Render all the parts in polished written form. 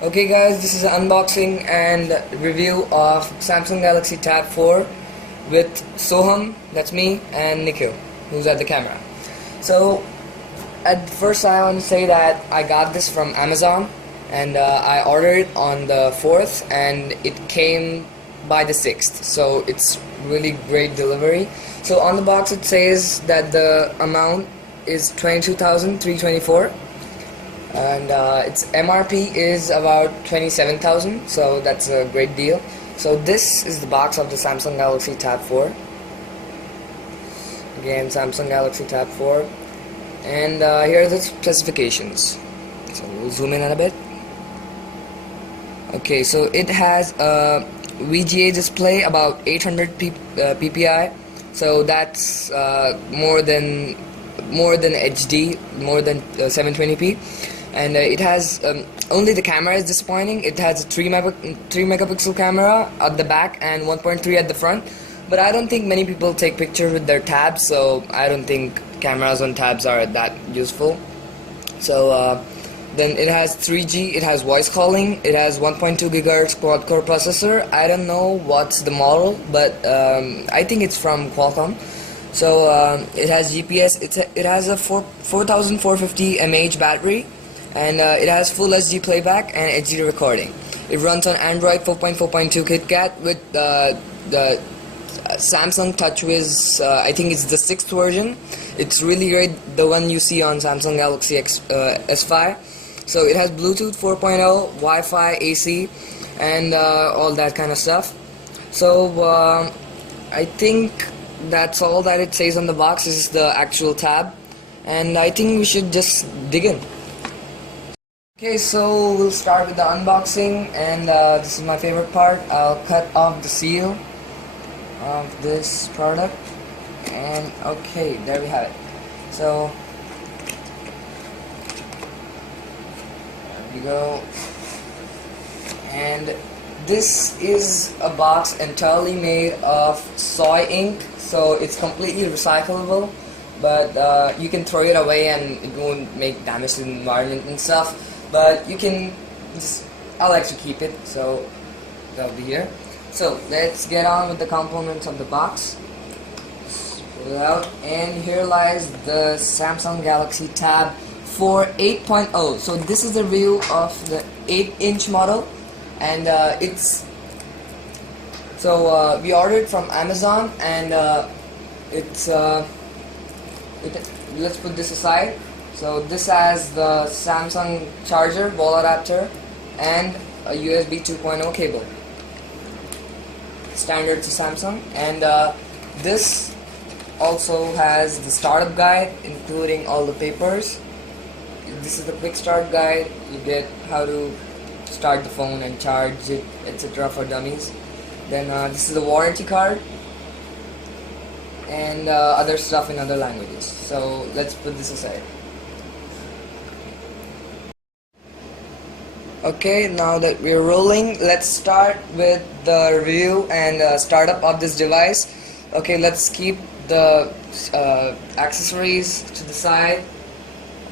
Okay guys, this is an unboxing and review of Samsung Galaxy Tab 4 with Soham, that's me, and Nikhil, who's at the camera. So at first I want to say that I got this from Amazon and I ordered it on the 4th and it came by the 6th, so it's really great delivery. So on the box it says that the amount is 22,324 and its MRP is about 27,000, so that's a great deal. So this is the box of the Samsung Galaxy Tab 4. Again, Samsung Galaxy Tab 4, and here are the specifications. So we'll zoom in a bit. Okay, so it has a VGA display about 800 ppi, so that's more than HD, more than 720p. And it has only the camera is disappointing. It has a 3 megapixel camera at the back and 1.3 at the front, but I don't think many people take pictures with their tabs, so I don't think cameras on tabs are that useful. So then it has 3G, it has voice calling, it has 1.2 GHz quad-core processor. I don't know what's the model, but I think it's from Qualcomm. So it has GPS, it has a 4450 mAh battery, and it has full SD playback and HD recording. It runs on Android 4.4.2 KitKat with the Samsung TouchWiz, I think it's the 6th version. It's really great, the one you see on Samsung Galaxy S5. So it has Bluetooth 4.0, Wi-Fi, AC, and all that kind of stuff. So I think that's all that it says on the box. This is the actual tab, and I think we should just dig in. Okay, so we'll start with the unboxing, and this is my favorite part. I'll cut off the seal of this product, and okay, there we have it. So there we go, and this is a box entirely made of soy ink, so it's completely recyclable, but you can throw it away and it won't make damage to the environment and stuff, but you can just, I like to keep it, so that'll be here. So let's get on with the components of the box. Pull it out, and here lies the Samsung Galaxy Tab 4 8.0. So this is the review of the 8-inch model, and we ordered from Amazon, and let's put this aside. So this has the Samsung charger, wall adapter, and a USB 2.0 cable, standard to Samsung. And this also has the startup guide, including all the papers. This is the quick start guide. You get how to start the phone and charge it, etc. for dummies. Then this is the warranty card, and other stuff in other languages. So let's put this aside. Okay, now that we're rolling, let's start with the review and startup of this device. Okay, let's keep the accessories to the side,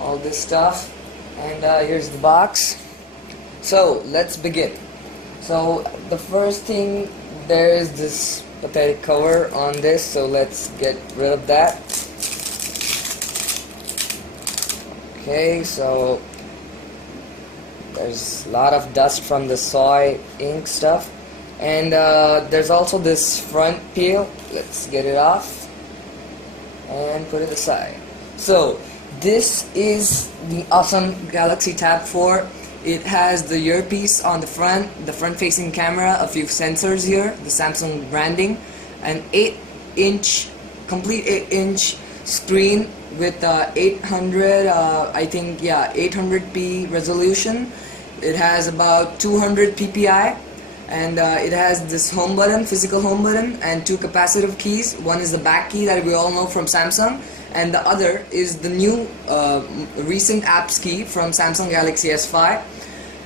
all this stuff, and here's the box. So let's begin. So the first thing, there is this pathetic cover on this, so let's get rid of that. Okay, so there's a lot of dust from the soy ink stuff, and there's also this front peel. Let's get it off and put it aside. So this is the awesome Galaxy Tab 4. It has the earpiece on the front-facing camera, a few sensors here, the Samsung branding, an 8-inch, complete 8-inch screen with 800, I think, yeah, 800p resolution. It has about 200 ppi, and it has this home button, physical home button, and 2 capacitive keys. One is the back key that we all know from Samsung, and the other is the new recent apps key from Samsung Galaxy S5.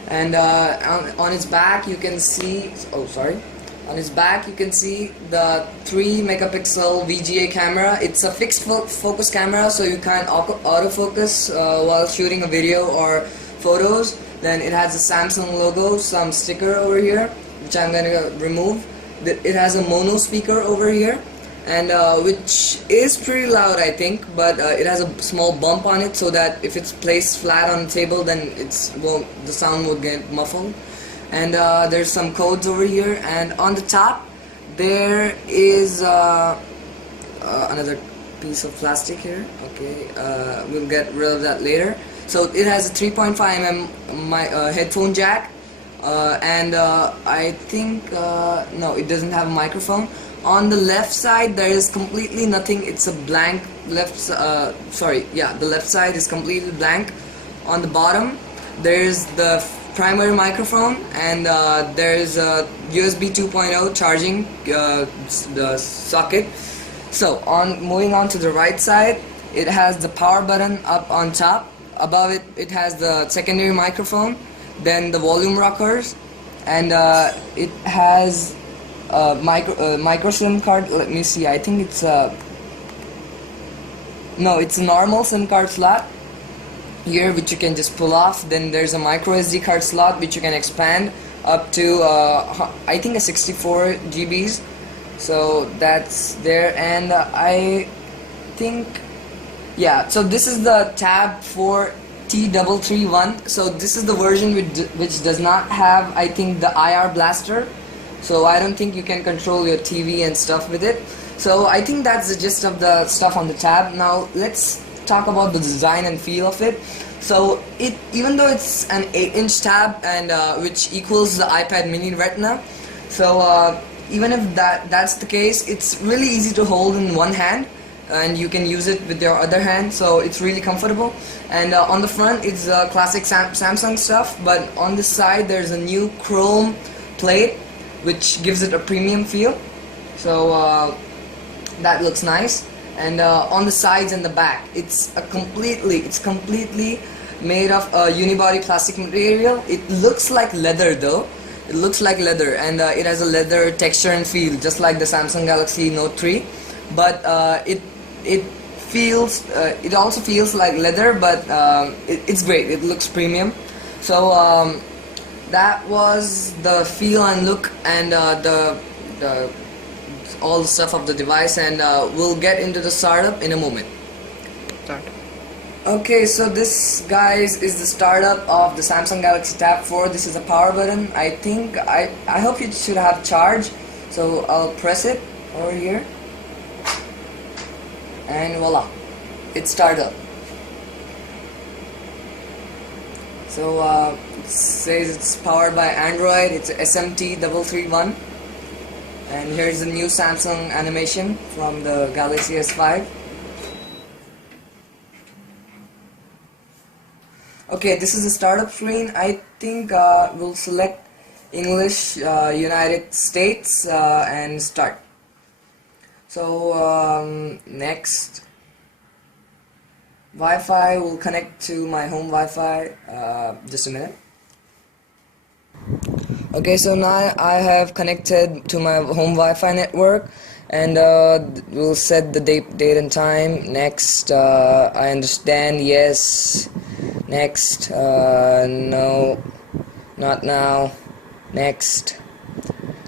And on its back you can see, on its back you can see the 3 megapixel VGA camera. It's a fixed focus camera, so you can't autofocus while shooting a video or photos, Then it has a Samsung logo, some sticker over here, which I'm gonna remove. It has a mono speaker over here, and which is pretty loud, I think, but it has a small bump on it so that if it's placed flat on the table, then the sound will get muffled. And there's some codes over here, and on the top there is another piece of plastic here. Okay, we'll get rid of that later. So it has a 3.5 mm headphone jack, and I think no, it doesn't have a microphone. On the left side there is completely nothing. It's a blank left. Sorry, yeah, the left side is completely blank. On the bottom there's the primary microphone, and there's a USB 2.0 charging the socket. So moving on to the right side, it has the power button up on top. Above it, it has the secondary microphone, then the volume rockers, and it has a micro SIM card. Let me see. I think it's no, it's a normal SIM card slot here, which you can just pull off. Then there's a micro SD card slot which you can expand up to I think a 64 GBs. So that's there, and I think, yeah, so this is the Tab 4 T331. So this is the version which does not have, I think, the IR blaster. So I don't think you can control your TV and stuff with it. So I think that's the gist of the stuff on the Tab. Now let's talk about the design and feel of it. So even though it's an 8-inch tab, and which equals the iPad mini Retina, so even if that's the case, it's really easy to hold in one hand, and you can use it with your other hand, so it's really comfortable. And on the front it's classic Samsung stuff, but on this side there's a new chrome plate which gives it a premium feel. So that looks nice. And on the sides and the back, it's completely made of unibody plastic material. It looks like leather though. It looks like leather, and it has a leather texture and feel, just like the Samsung Galaxy Note 3. But it also feels like leather, but it's great. It looks premium. So that was the feel and look, and all the stuff of the device, and we'll get into the startup in a moment. Start. Okay, so this, guys, is the startup of the Samsung Galaxy Tab 4. This is a power button. I think I hope it should have charge, so I'll press it over here, and voila, it started up. So it says it's powered by Android. It's SMT331. And here's the new Samsung animation from the Galaxy S5. Okay, this is the startup screen. I think we'll select English, United States, and start. So next, Wi-Fi will connect to my home Wi-Fi. Just a minute. Okay, so now I have connected to my home Wi-Fi network, and we'll set the date and time. Next, I understand, yes. Next, no, not now. Next.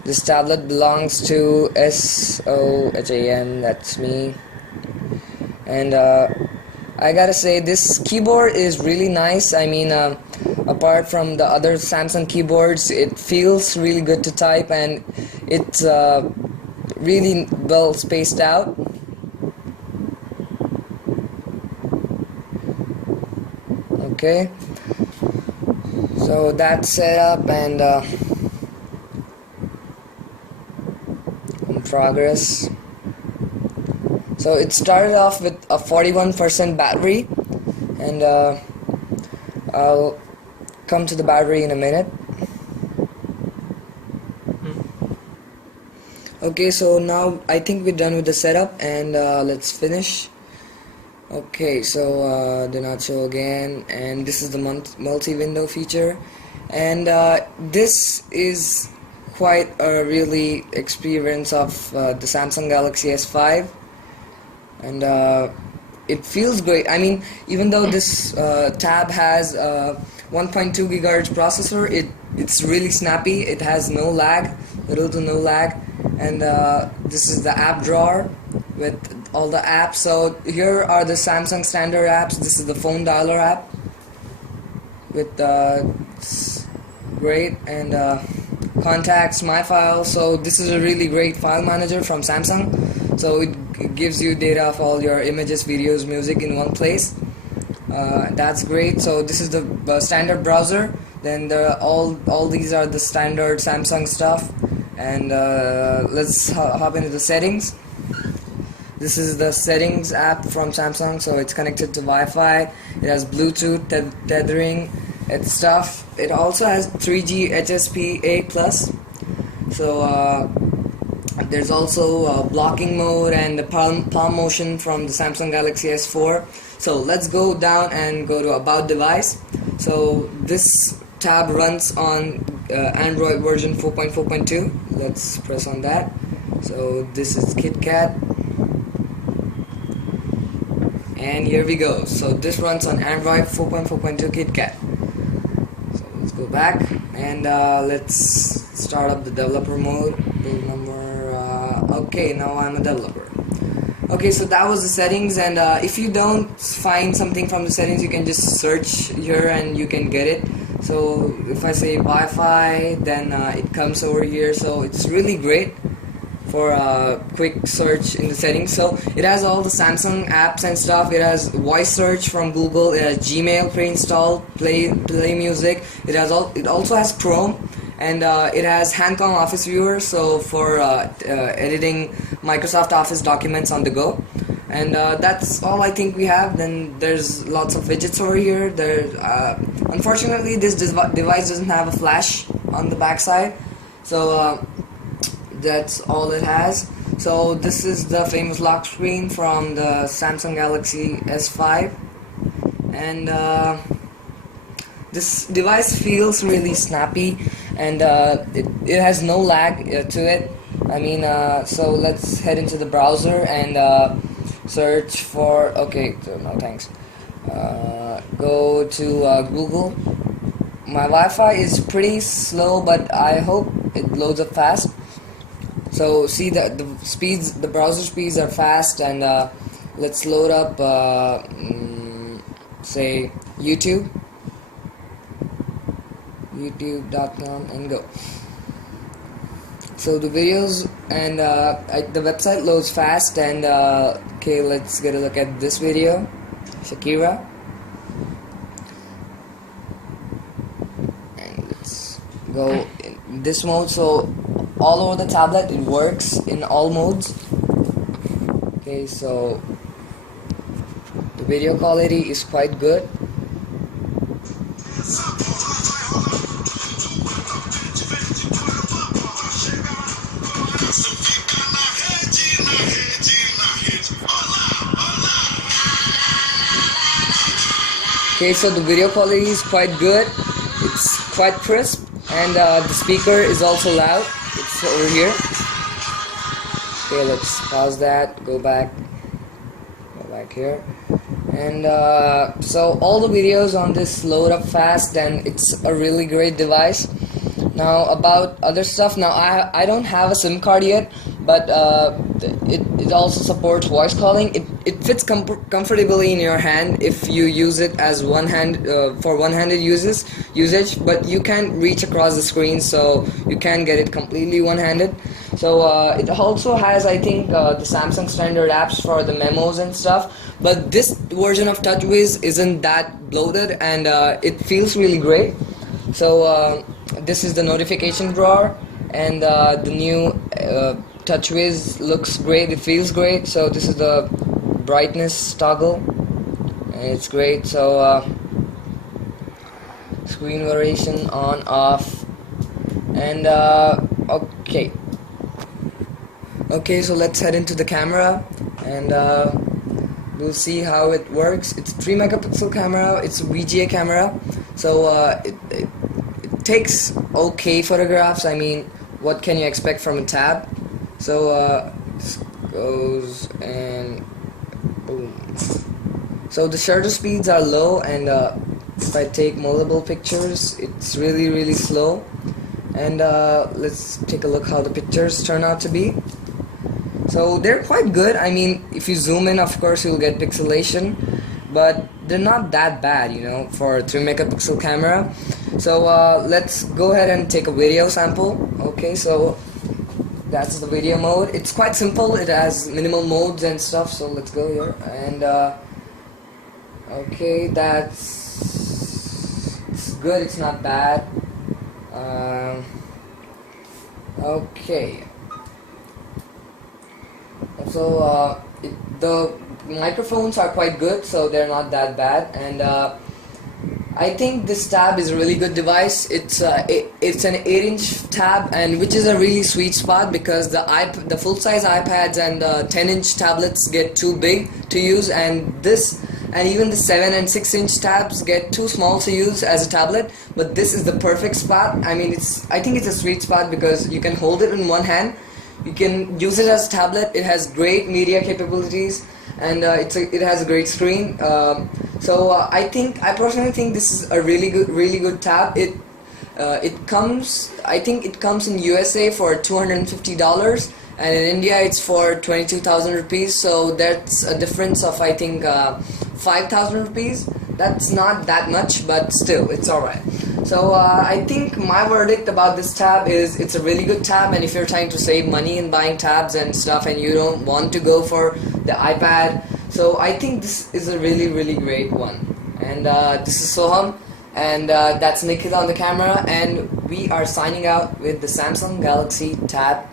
This tablet belongs to SOHAM, that's me. And I gotta say, this keyboard is really nice. I mean, apart from the other Samsung keyboards, it feels really good to type, and it's really well spaced out. Okay, so that's set up and in progress. So it started off with a 41% battery, and I'll come to the battery in a minute. Okay, so now I think we're done with the setup, and let's finish. Okay, so do not show again, and this is the multi-window feature, and this is quite a really experience of the Samsung Galaxy S5, and it feels great. I mean, even though this tab has 1.2 gigahertz processor. It's really snappy. It has no lag, little to no lag, and this is the app drawer with all the apps. So here are the Samsung standard apps. This is the phone dialer app with great, and contacts, my files. So this is a really great file manager from Samsung. So it gives you data of all your images, videos, music in one place. That's great. So this is the standard browser. Then all these are the standard Samsung stuff. And let's hop into the settings. This is the settings app from Samsung. So it's connected to Wi-Fi. It has Bluetooth tethering and stuff. It also has 3G HSPA+. So there's also blocking mode and the palm motion from the Samsung Galaxy S4. So let's go down and go to About Device. So this tab runs on Android version 4.4.2. Let's press on that. So this is KitKat. And here we go. So this runs on Android 4.4.2 KitKat. So let's go back and let's start up the developer mode. Build number. Okay, now I'm a developer. Okay, so that was the settings, and if you don't find something from the settings, you can just search here and you can get it. So if I say Wi-Fi, then it comes over here. So it's really great for a quick search in the settings. So it has all the Samsung apps and stuff. It has voice search from Google. It has Gmail pre-installed, play music. It also has Chrome. And it has Hancom Office Viewer, so for editing Microsoft Office documents on the go. And that's all I think we have. Then there's lots of widgets over here. Unfortunately, this device doesn't have a flash on the backside, so that's all it has. So this is the famous lock screen from the Samsung Galaxy S5, and this device feels really snappy, and it has no lag to it. I mean, so let's head into the browser and search for, okay, so no thanks. Go to Google. My Wi-Fi is pretty slow, but I hope it loads up fast. So see that the browser speeds are fast, and let's load up say youtube.com and go. So the videos and the website loads fast, and okay, let's get a look at this video, Shakira, and let's go in this mode. So all over the tablet it works in all modes. Okay, so the video quality is quite good. Okay, so the video quality is quite good. It's quite crisp, and the speaker is also loud. It's over here. Okay, let's pause that. Go back here. And so all the videos on this load up fast, and it's a really great device. Now about other stuff. Now I don't have a SIM card yet, but it also supports voice calling. It fits comfortably in your hand if you use it as for one-handed usage, but you can't reach across the screen, so you can get it completely one-handed. So it also has, I think, the Samsung standard apps for the memos and stuff, but this version of TouchWiz isn't that bloated, and it feels really great. So this is the notification drawer, and the new TouchWiz looks great. It feels great. So this is the brightness toggle, and it's great. So screen variation on, off, and okay, so let's head into the camera, and we'll see how it works. It's a 3 megapixel camera. It's a VGA camera, so it takes okay photographs. I mean, what can you expect from a tab? So this goes and boom. So the shutter speeds are low, and if I take multiple pictures, it's really slow. And let's take a look how the pictures turn out to be. So they're quite good. I mean, if you zoom in, of course you'll get pixelation, but they're not that bad, you know, for a 3 megapixel camera. So let's go ahead and take a video sample. Okay, so that's the video mode. It's quite simple. It has minimal modes and stuff. So let's go here and okay, it's good. It's not bad. Okay. So the microphones are quite good, so they're not that bad, and I think this tab is a really good device. It's an 8-inch tab, and which is a really sweet spot because the full-size iPads and 10-inch tablets get too big to use, and even the 7 and 6-inch tabs get too small to use as a tablet. But this is the perfect spot. I mean, I think it's a sweet spot because you can hold it in one hand. You can use it as a tablet. It has great media capabilities, and it has a great screen. I personally think this is a really good tab. I think it comes in USA for $250, and in India it's for 22,000 rupees. So that's a difference of, I think, 5,000 rupees. That's not that much, but still, it's alright. So I think my verdict about this tab is it's a really good tab, and if you're trying to save money in buying tabs and stuff and you don't want to go for the iPad, so I think this is a really great one. And this is Soham, and that's Nikhil on the camera, and we are signing out with the Samsung Galaxy Tab